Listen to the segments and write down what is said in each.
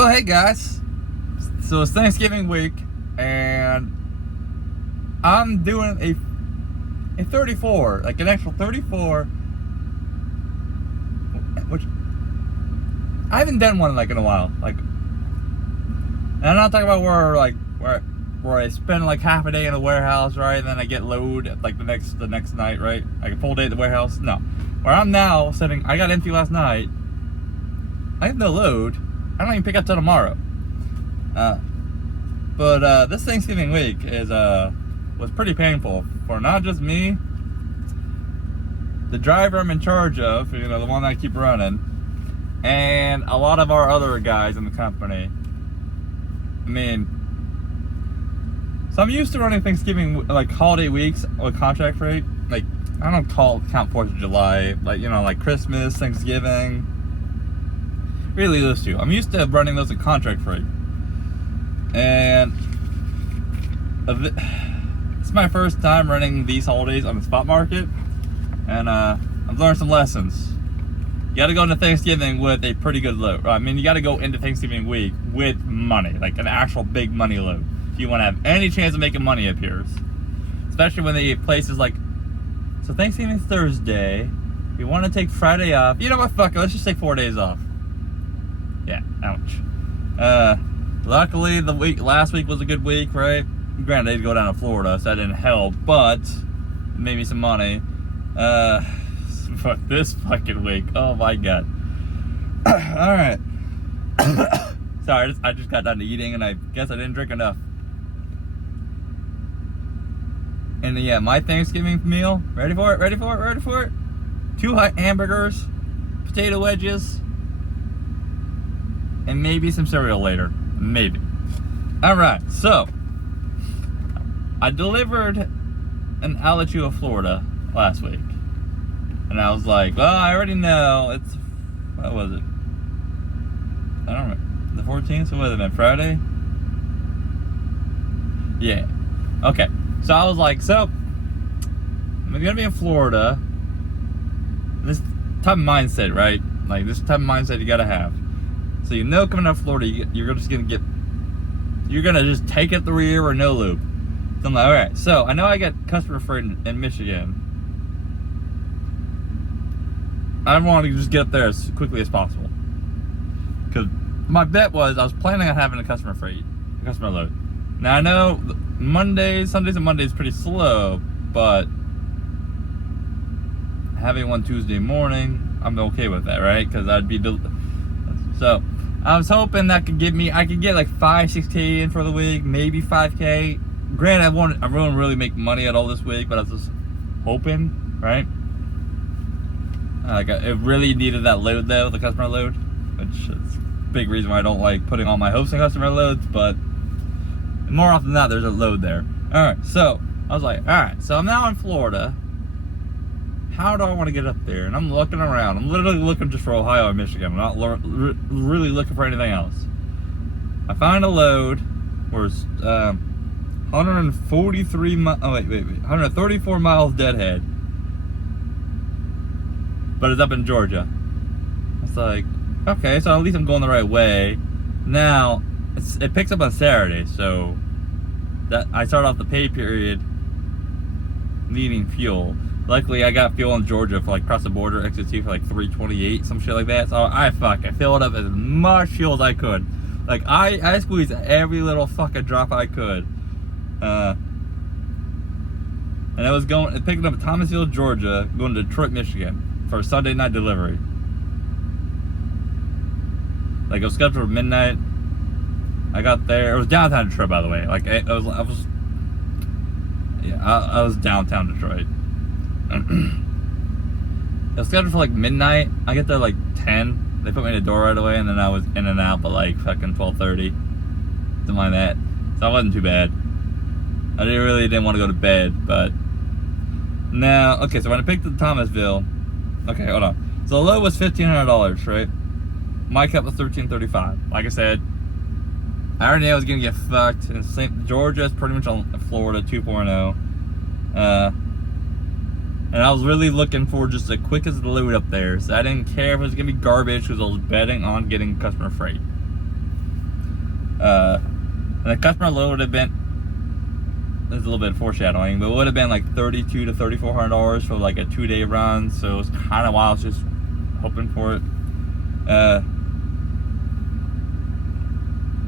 Oh, hey guys. So it's Thanksgiving week, and I'm doing a 34, like an actual 34, which I haven't done one like in a while. Like, and I'm not talking about where I spend like half a day in the warehouse, right? And then I get load like the next night, right? Like a full day at the warehouse. No, where I'm now sitting, I got empty last night. I have no load. I don't even pick up till tomorrow. But this Thanksgiving week was pretty painful for not just me, the driver I'm in charge of, the one that I keep running, and a lot of our other guys in the company. I mean, so I'm used to running Thanksgiving, like holiday weeks with contract rate. Like, I don't count 4th of July, like Christmas, Thanksgiving. Really those two. I'm used to running those at contract rate. And it's my first time running these holidays on the spot market. And I've learned some lessons. You gotta go into Thanksgiving with a pretty good load. I mean, you gotta go into Thanksgiving week with money, like an actual big money load. If you wanna have any chance of making money up here. Especially when the places like, so Thanksgiving's Thursday. We wanna take Friday off. You know what, fuck it, let's just take 4 days off. Yeah, ouch. Luckily, last week was a good week, right? Granted, I did go down to Florida, so that didn't help, but it made me some money. But this fucking week, oh my god. Alright. Sorry, I just got done eating, and I guess I didn't drink enough. And yeah, my Thanksgiving meal, ready for it? 2 hamburgers, potato wedges, and maybe some cereal later. Maybe. Alright, so I delivered in Alachua, Florida last week. And I was like, well, I already know it's, what was it? I don't remember. The 14th? So what was it, Friday? Yeah. Okay. So I was like, so I'm gonna be in Florida. This type of mindset, right? Like this type of mindset you gotta have. So coming out of Florida, you're just gonna just take it the rear or no loop. So I'm like, all right. So I know I got customer freight in Michigan. I want to just get up there as quickly as possible. Because my bet was I was planning on having a customer load. Now I know Sundays and Mondays pretty slow, but having one Tuesday morning, I'm okay with that, right? Because so I was hoping that I could get like 5-6K in for the week, maybe 5K. Granted, I wouldn't really make money at all this week, but I was just hoping, right? It really needed that load though, the customer load, which is a big reason why I don't like putting all my hopes in customer loads, but more often than not, there's a load there. Alright, so I was like, alright, so I'm now in Florida. How do I want to get up there? And I'm looking around. I'm literally looking just for Ohio and Michigan. I'm not really looking for anything else. I find a load where it's 134 miles deadhead. But it's up in Georgia. It's like, okay, so at least I'm going the right way. Now, it picks up on Saturday, so that I start off the pay period needing fuel. Luckily, I got fuel in Georgia for like across the border, exit 2 for like $3.28, some shit like that. So I filled up as much fuel as I could. Like I squeezed every little fucking drop I could. And I was picking up at Thomasville, Georgia, going to Detroit, Michigan for a Sunday night delivery. Like it was scheduled for midnight. I got there. It was downtown Detroit, by the way. Like I was downtown Detroit. It was scheduled for like midnight. I get there like 10. They put me in the door right away, and then I was in and out by like fucking 12:30. Something like that. So it wasn't too bad. I didn't want to go to bed, but now, okay, so when I picked up Thomasville, okay, hold on. So the load was $1,500, right? My cut was $1,335. Like I said, I already knew I was gonna get fucked. And Georgia is pretty much on Florida 2.0. And I was really looking for just the quickest load up there. So I didn't care if it was gonna be garbage because I was betting on getting customer freight. And the customer load would have been, there's a little bit of foreshadowing, but it would have been like $3,200 to $3,400 for like a 2-day run. So it's kind of why I was just hoping for it.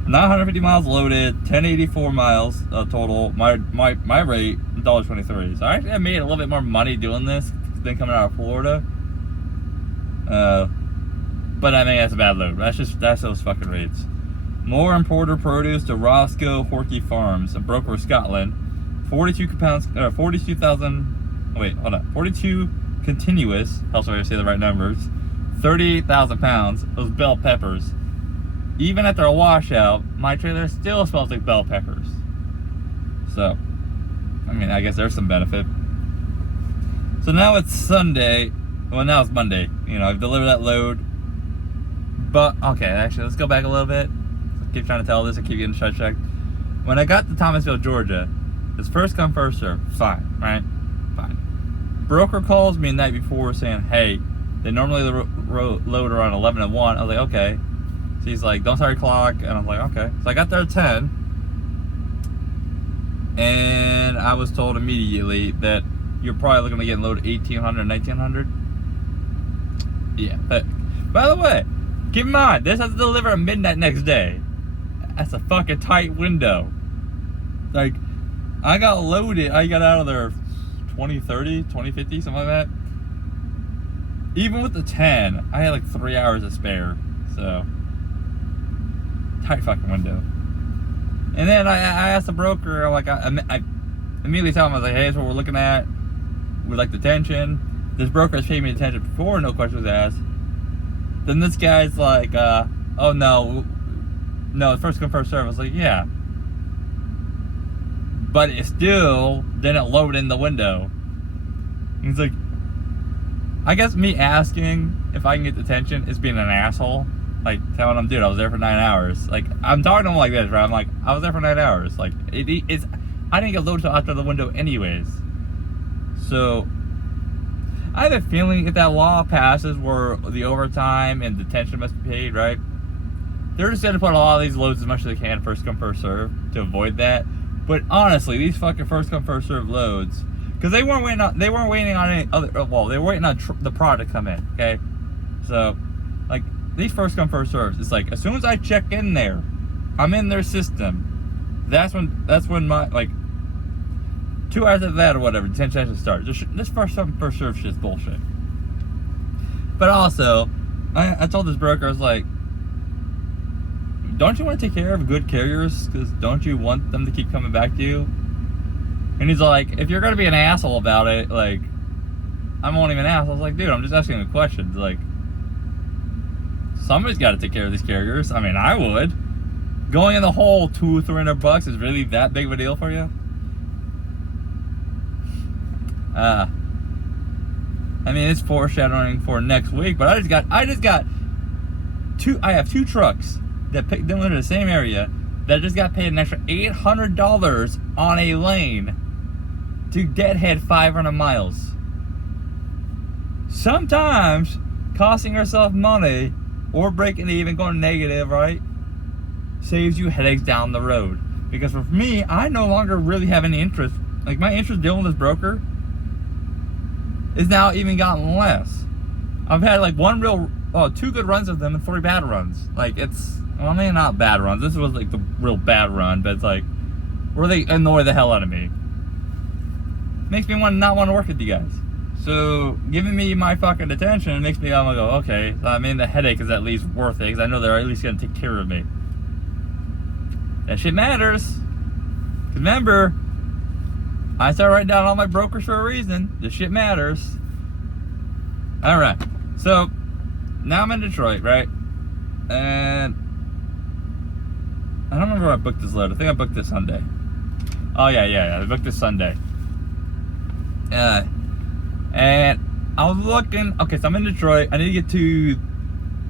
950 miles loaded, 1084 miles total. My rate, $1.23. So I actually made a little bit more money doing this than coming out of Florida. But I mean, that's a bad load. That's those fucking rates. More importer produce to Roscoe Horkey Farms, a broker of Scotland. 42 continuous, helps me say the right numbers. 38,000 pounds, those bell peppers. Even after a washout, my trailer still smells like bell peppers. So, I mean, I guess there's some benefit. So now it's Sunday. Well, now it's Monday. You know, I've delivered that load. But, okay, actually, let's go back a little bit. I keep trying to tell this. I keep getting sidetracked. When I got to Thomasville, Georgia, it's first come, first serve. Fine, right? Fine. Broker calls me the night before saying, hey, they normally load around 11 and 1. I was like, okay. So he's like, don't start your clock. And I'm like, okay. So I got there at 10. And I was told immediately that you're probably looking to get loaded 1,800, 1,900. Yeah. But, by the way, keep in mind, this has to deliver at midnight next day. That's a fucking tight window. Like, I got loaded. I got out of there 2030, 2050, something like that. Even with the 10, I had like 3 hours to spare. So, tight fucking window. And then I asked the broker, like, I immediately tell him, I was like, hey, that's what we're looking at. We'd like detention. This broker has paid me detention before, no questions asked. Then this guy's like, oh no, first come, first serve. I was like, yeah. But it still didn't load in the window. He's like, I guess me asking if I can get detention is being an asshole. Like, telling him, dude, I was there for 9 hours. Like, I'm talking to him like this, right? I'm like, I was there for 9 hours. Like, I didn't get loaded till after the window anyways. So, I have a feeling if that law passes where the overtime and detention must be paid, right? They're just going to put a lot of these loads as much as they can, first come, first serve, to avoid that. But honestly, these fucking first come, first serve loads, because they weren't waiting on any other, well, they were waiting on the product to come in, okay? So, like, these first come, first serves, it's like, as soon as I check in there, I'm in their system, that's when my, like, 2 hours after that or whatever, detention starts. This first come, first serve shit's bullshit. But also, I told this broker, I was like, don't you want to take care of good carriers? Because don't you want them to keep coming back to you? And he's like, if you're going to be an asshole about it, like, I won't even ask. I was like, dude, I'm just asking a question. Like, somebody's got to take care of these carriers. I mean, I would. Going in the hole $200-300 is really that big of a deal for you? I mean, it's foreshadowing for next week, but I have two trucks that picked them into the same area that just got paid an extra $800 on a lane to deadhead 500 miles. Sometimes costing yourself money or breaking even, going negative, right, saves you headaches down the road. Because for me, I no longer really have any interest. Like, my interest dealing with this broker is now even gotten less. I've had like two good runs of them and 3 bad runs. Like, it's, well, I mean, not bad runs. This was like the real bad run, but it's like, where they annoy the hell out of me. Makes me not want to work with you guys. So, giving me my fucking detention makes me, I'm gonna go, okay, I mean, the headache is at least worth it, because I know they're at least gonna take care of me. That shit matters. Cause remember, I start writing down all my brokers for a reason. This shit matters. Alright, so now I'm in Detroit, right? And I don't remember where I booked this load. I think I booked this Sunday. Oh yeah, I booked this Sunday. And I was looking, okay, so I'm in Detroit. I need to get to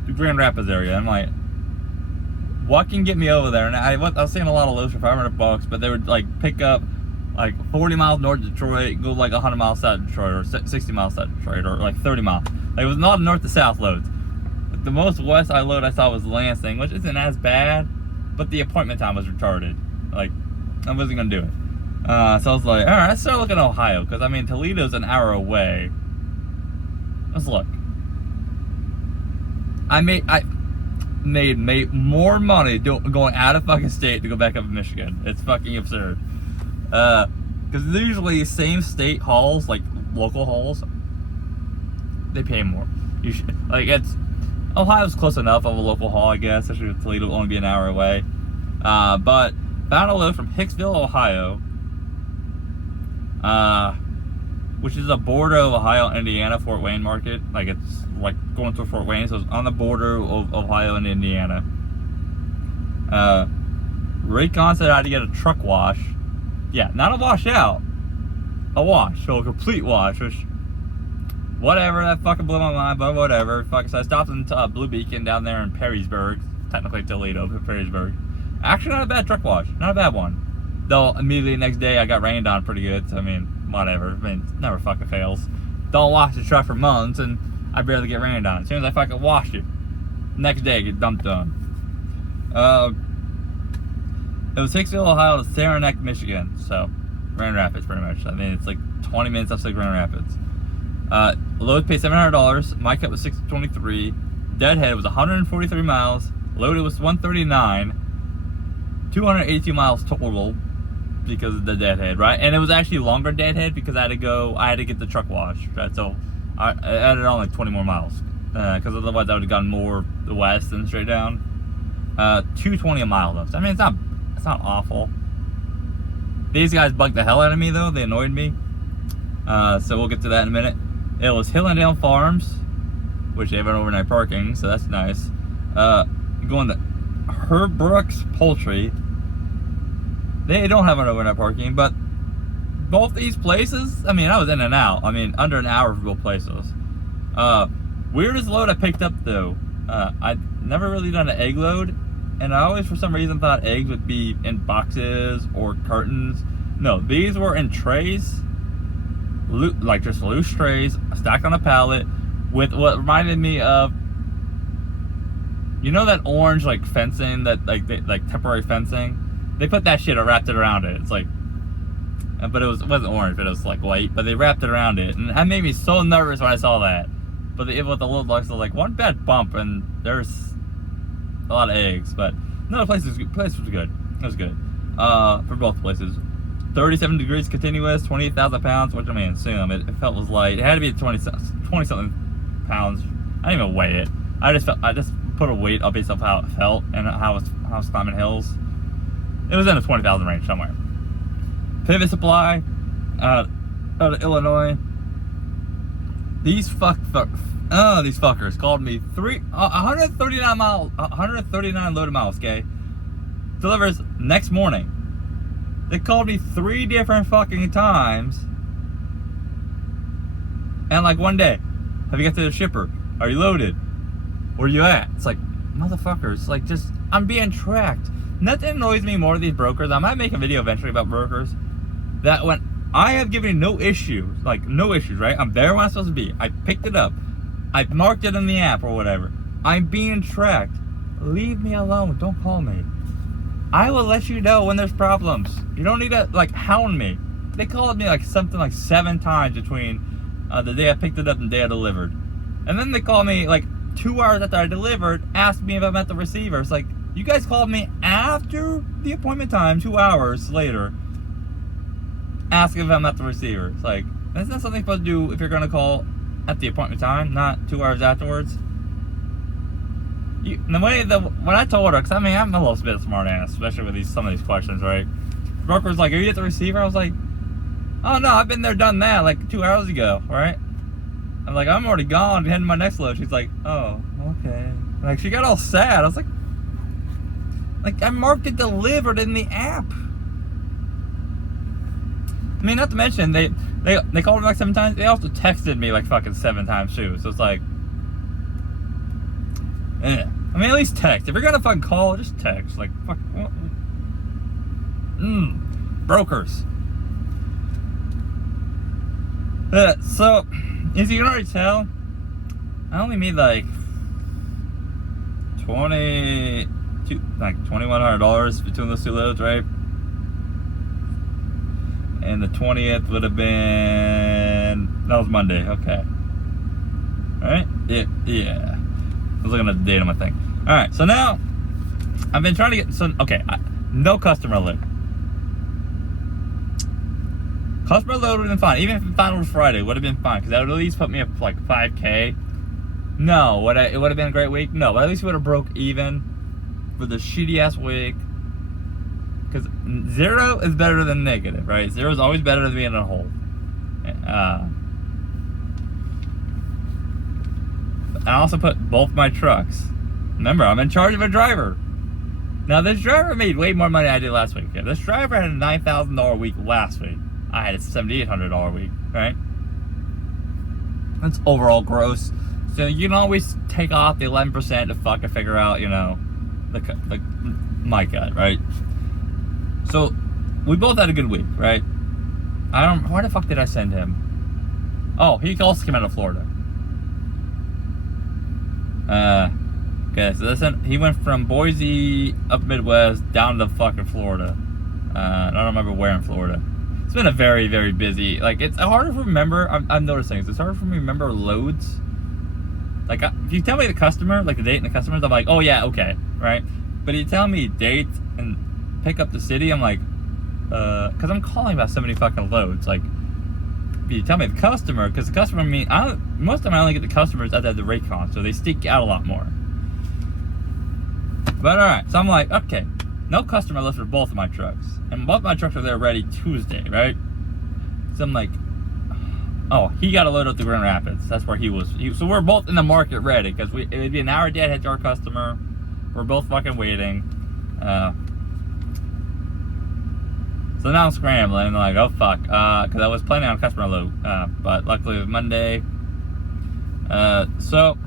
the Grand Rapids area. I'm like, what can get me over there? And I was seeing a lot of loads for $500, but they would like pick up like 40 miles north of Detroit, go like 100 miles south of Detroit, or 60 miles south of Detroit, or like 30 miles. Like, it was not north to south loads. Like, the most west I saw was Lansing, which isn't as bad, but the appointment time was retarded. Like, I wasn't gonna do it. So I was like, all right, let's start looking at Ohio, because I mean Toledo's an hour away. Let's look. I made more money going out of fucking state to go back up to Michigan. It's fucking absurd. Because usually same state halls, like local halls, they pay more. You should, like, Ohio's close enough of a local hall, I guess, especially with Toledo will only be an hour away. But found a load from Hicksville, Ohio, which is a border of Ohio, Indiana, Fort Wayne market. Like, it's like going through Fort Wayne, so it's on the border of Ohio and Indiana. Raycon said I had to get a truck wash. Yeah, not a washout, a wash, so a complete wash, which, whatever, that fucking blew my mind, but whatever. Fuck, so I stopped in Blue Beacon down there in Perrysburg, technically Toledo, but Perrysburg. Actually, not a bad truck wash, not a bad one. Though, immediately the next day, I got rained on pretty good, so I mean, whatever. I mean, it never fucking fails. Don't wash the truck for months, and I barely get rained on. As soon as I fucking wash it, next day, I get dumped on. It was Hicksville, Ohio to Saranac, Michigan. So, Grand Rapids, pretty much. I mean, it's like 20 minutes outside Grand Rapids. Load paid $700. My cut was $623. Deadhead was 143 miles. Loaded was 139. 282 miles total because of the deadhead, right? And it was actually longer deadhead because I had to get the truck washed, right? So, I added on like 20 more miles. Because otherwise I would have gone more west and straight down. 220 a mile though. So, I mean, it's not awful. These guys bugged the hell out of me though. They annoyed me. So we'll get to that in a minute. It was Hillendale Farms, which they have an overnight parking, so that's nice. Going to Herb Brooks Poultry. They don't have an overnight parking, but both these places, I mean, I was in and out. I mean, under an hour for both places. Weirdest load I picked up though. I'd never really done an egg load. And I always, for some reason, thought eggs would be in boxes or cartons. No, these were in trays, like just loose trays, stacked on a pallet, with what reminded me of, you know, that orange like fencing, that like temporary fencing. They put that shit or wrapped it around it. It's like, but it wasn't orange, but it was like white. But they wrapped it around it, and that made me so nervous when I saw that. But with the little box, was like one bad bump, and there's a lot of eggs, but no, the place was good. It was good for both places. 37 degrees continuous, 28,000 pounds, which I mean, assume it felt was light. It had to be 20 something pounds. I didn't even weigh it. I just put a weight up based off how it felt and how I was climbing hills. It was in the 20,000 range somewhere. Pivot Supply out of Illinois. These fuckers called me 139 loaded miles, okay? Delivers next morning. They called me 3 different fucking times. And like one day, have you got to the shipper? Are you loaded? Where you at? It's like, motherfuckers, like just, I'm being tracked. Nothing annoys me more than these brokers. I might make a video eventually about brokers. That when I have given no issues, like no issues, right? I'm there when I'm supposed to be. I picked it up. I marked it in the app or whatever. I'm being tracked. Leave me alone. Don't call me. I will let you know when there's problems. You don't need to like hound me. They called me like something like 7 times between the day I picked it up and the day I delivered. And then they called me like 2 hours after I delivered, asked me if I met the receiver. It's like, you guys called me after the appointment time, 2 hours later, asking if I'm at the receiver. It's like, that's not something you're supposed to do if you're going to call at the appointment time, not 2 hours afterwards. When I told her, because I mean, I'm a little bit of a smart ass, especially with some of these questions, right? The broker was like, are you at the receiver? I was like, oh no, I've been there, done that like 2 hours ago, right? I'm like, I'm already gone, heading to my next load. She's like, oh, okay. Like, she got all sad. I was like, I marked it delivered in the app. I mean, not to mention, they called me like 7 times. They also texted me like fucking 7 times too. So it's like, I mean, at least text. If you're gonna fucking call, just text. Like, fuck. Brokers. So, as you can already tell, I only made like like $2,100 between those two loads, right? And the 20th would have been, that was Monday, okay. Alright? Yeah. I was looking at the date on my thing. Alright, so now, I've been trying to get, no customer load. Customer load would have been fine. Even if the final was Friday, would have been fine. Because that would at least put me up like 5K. No, it would have been a great week? No, but at least we would have broke even for the shitty ass week. Because 0 is better than negative, right? 0 is always better than being in a hole. I also put both my trucks. Remember, I'm in charge of a driver. Now, this driver made way more money than I did last week. Yeah, this driver had a $9,000 week last week. I had a $7,800 week, right? That's overall gross. So you can always take off the 11% to fucking figure out, you know, my cut, right? So we both had a good week, right? Why the fuck did I send him? Oh, he also came out of Florida. Okay, so he went from Boise up Midwest down to fucking Florida. I don't remember where in Florida. It's been a very, very busy, like, it's harder to remember. I'm noticing it's harder for me to remember loads. Like, if you tell me the customer, like the date and the customers, I'm like, oh yeah, okay, right? But you tell me date and pick up the city, I'm like, because I'm calling about so many fucking loads. Like, if you tell me the customer, because the customer, most of the time I only get the customers at the Raycon, so they stick out a lot more. But alright, so I'm like, okay, no customer list for both of my trucks. And both my trucks are there ready Tuesday, right? So I'm like, oh, he got a load up to Grand Rapids. That's where he was. So we're both in the market ready, because it would be an hour deadhead to our customer. We're both fucking waiting. So now I'm scrambling. I'm like, oh fuck, because I was planning on a customer load, but luckily it was Monday. So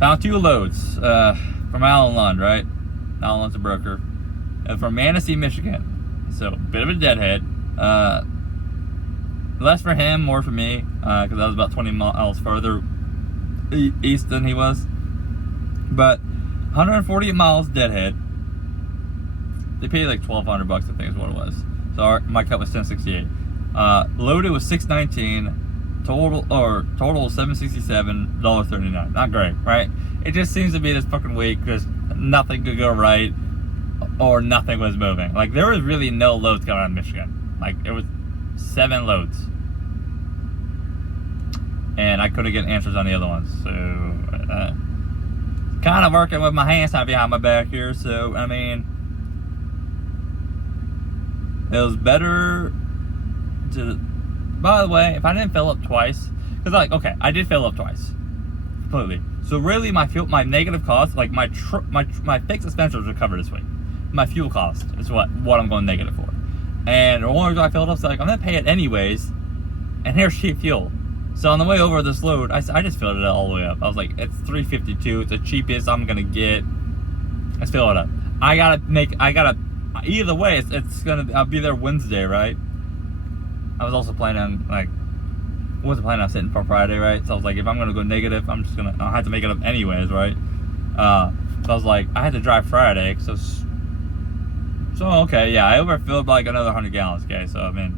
found 2 loads from Alan Lund, right? Alan Lund's a broker, and from Manistee, Michigan. So a bit of a deadhead. Less for him, more for me, because I was about 20 miles further east than he was. But 148 miles deadhead. They paid like $1,200, I think is what it was. So my cut was $1068. Loaded was $619. Total was $767, $39. Not great, right? It just seems to be this fucking week, just nothing could go right, or nothing was moving. Like, there was really no loads going on in Michigan. Like, it was 7 loads. And I couldn't get answers on the other ones. So, kind of working with my hands tied behind my back here. So, I mean, it was better to... By the way, if I didn't fill up twice... Because, like, okay, I did fill up twice. Completely. So, really, my negative cost, like, my fixed expenses were covered this week. My fuel cost is what I'm going negative for. And the only reason I filled up is like, I'm going to pay it anyways. And here's cheap fuel. So on the way over this load, I just filled it all the way up. I was like, it's $3.52. It's the cheapest I'm going to get. Let's fill it up. Either way, I'll be there Wednesday, right? I was also planning on, like, wasn't planning on sitting for Friday, right? So I was like, if I'm going to go negative, I'll have to make it up anyways, right? So I was like, I had to drive Friday, so okay, yeah, I overfilled like another 100 gallons, okay? So, I mean,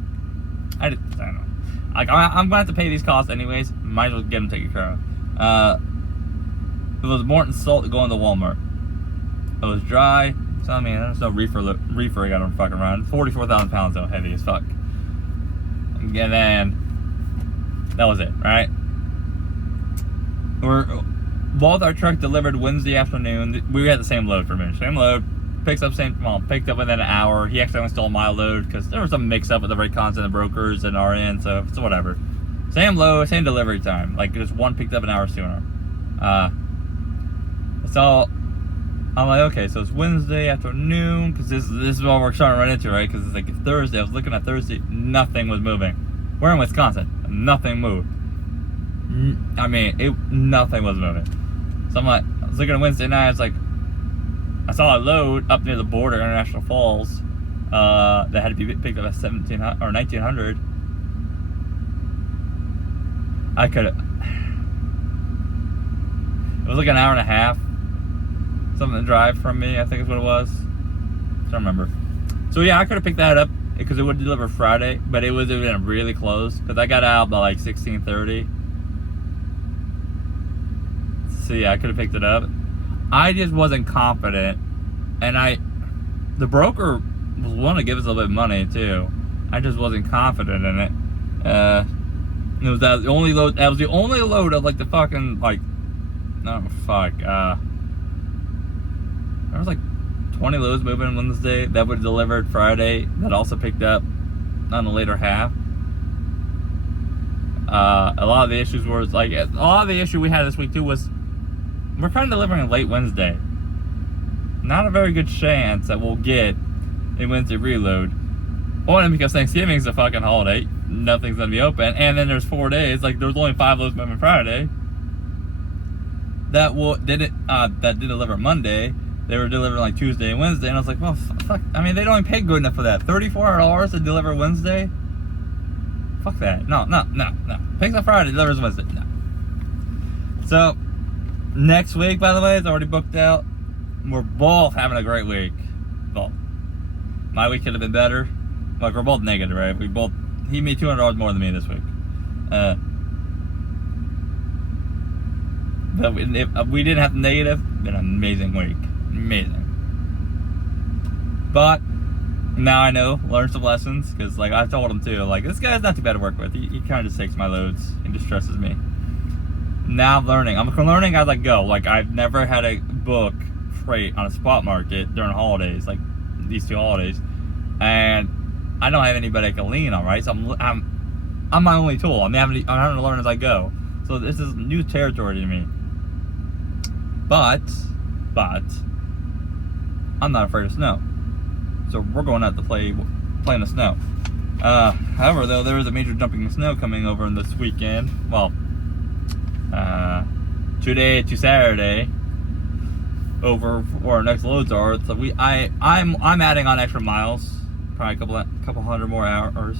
I don't know. Like, I'm going to have to pay these costs anyways. Might as well get them taken care of. It was Morton Salt going to Walmart. It was dry. So, I mean, there's no reefer I got to fucking run. 44,000 pounds, though, heavy as fuck. And then, that was it, right? Both our truck delivered Wednesday afternoon. We had the same load for me. Same load. Picked up within an hour. He actually stole my load because there was some mix up with the Raycons and the brokers and our end, so whatever. Same load, same delivery time. Like, just one picked up an hour sooner. So I'm like, okay, so it's Wednesday afternoon, because this is what we're starting to run into, right? Because it's like Thursday. I was looking at Thursday, nothing was moving. We're in Wisconsin, nothing moved. I mean, nothing was moving. So I'm like, I was looking at Wednesday night. It's like, I saw a load up near the border, International Falls, that had to be picked up at 1,700 or 1,900. I could have. It was like an hour and a half. Something to drive from me, I think is what it was. Don't remember. So yeah, I could have picked that up because it would deliver Friday, but it would have been really close because I got out by like 16:30. So yeah, I could have picked it up. I just wasn't confident, and the broker was willing to give us a little bit of money too. I just wasn't confident in it. It was the only load. That was the only load of like the fucking like. No fuck. There was like 20 loads moving Wednesday that would have delivered Friday. That also picked up on the later half. A lot of the issues were like a lot of the issue we had this week too was we're kind of delivering late Wednesday. Not a very good chance that we'll get a Wednesday reload. One, because Thanksgiving's a fucking holiday, nothing's gonna be open, and then there's 4 days. Like there's only 5 loads moving Friday. That did deliver Monday. They were delivering like Tuesday and Wednesday, and I was like, well, fuck. I mean, they don't even pay good enough for that. $3,400 to deliver Wednesday. Fuck that. No. Picks up Friday, delivers Wednesday. No. So next week, by the way, is already booked out. We're both having a great week. Both. My week could have been better. Like we're both negative, right? He made $200 more than me this week. But if we didn't have the negative, it'd been an amazing week. Amazing. But now I know, learn some lessons, because like I told him too, like this guy's not too bad to work with. He kind of just takes my loads and just stresses me. Now I'm learning. I'm learning as I go. Like I've never had a book freight on a spot market during holidays, like these 2 holidays, and I don't have anybody I can lean on, right? So I'm my only tool. I'm having to learn as I go. So this is new territory to me. But I'm not afraid of snow. So we're going out to play in the snow. However, though, there is a major dumping of snow coming over in this weekend. Well, today to Saturday, over where our next loads are. So I'm adding on extra miles, probably a couple hundred more hours,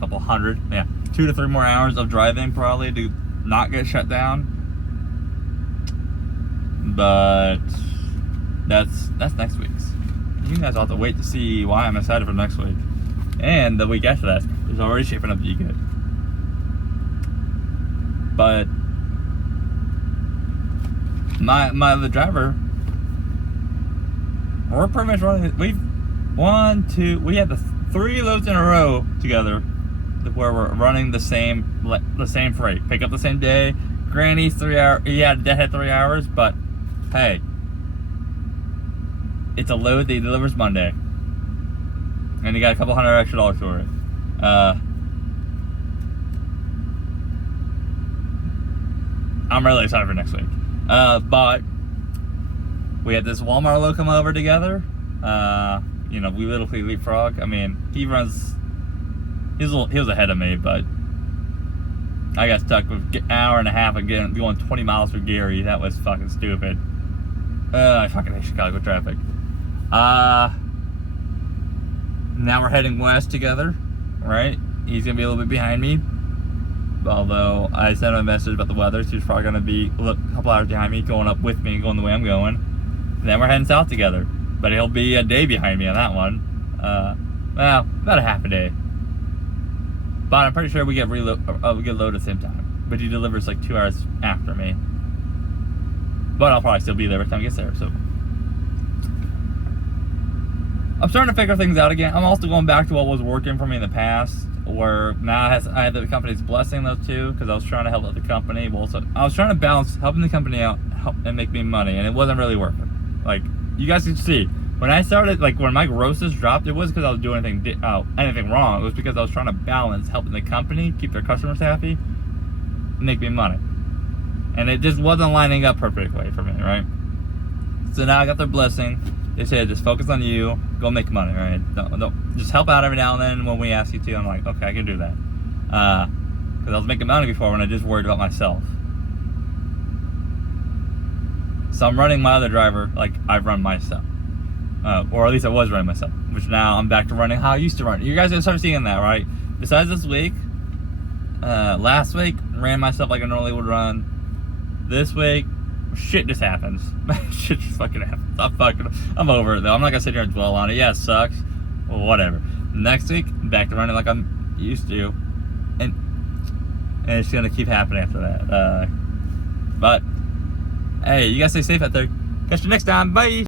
2 to 3 more hours of driving probably to not get shut down. But that's next week's. You guys will have to wait to see why I'm excited for next week. And the week after that is already shaping up to be good. But my other driver, we're pretty much running. We have the 3 loads in a row together where we're running the same freight. Pick up the same day. Granny's 3 hours. Yeah, that had 3 hours, but hey, it's a load that he delivers Monday, and he got a couple $100 extra for it. I'm really excited for next week. But we had this Walmart load come over together. We literally leapfrog. I mean, he was ahead of me, but I got stuck with an hour and a half again going 20 miles for Gary. That was fucking stupid. I fucking hate Chicago traffic. Now we're heading west together, right? He's gonna be a little bit behind me. Although I sent him a message about the weather, so he's probably gonna be a couple hours behind me, going up with me, going the way I'm going. And then we're heading south together. But he'll be a day behind me on that one. Well, about a half a day. But I'm pretty sure we get loaded at the same time. But he delivers like 2 hours after me. But I'll probably still be there by the time he gets there, so. I'm starting to figure things out again. I'm also going back to what was working for me in the past, where now I had the company's blessing those two, because I was trying to help out the company, but also I was trying to balance helping the company out and make me money, and it wasn't really working. Like, you guys can see, when I started, like when my grosses dropped, it wasn't because I was doing anything wrong. It was because I was trying to balance helping the company keep their customers happy and make me money. And it just wasn't lining up perfectly for me, right? So now I got their blessing. They said, just focus on you, go make money, right? Don't just help out every now and then when we ask you to. I'm like, okay, I can do that. Because I was making money before when I just worried about myself. So I'm running my other driver like I run myself. Or at least I was running myself. Which now I'm back to running how I used to run. You guys are gonna start seeing that, right? Besides this week, last week, ran myself like I normally would run. This week, shit just happens. Shit just fucking happens. I'm over it though. I'm not gonna sit here and dwell on it. Yeah, it sucks. Well, whatever. Next week, back to running like I'm used to, and it's gonna keep happening after that. But hey, you guys stay safe out there. Catch you next time. Bye.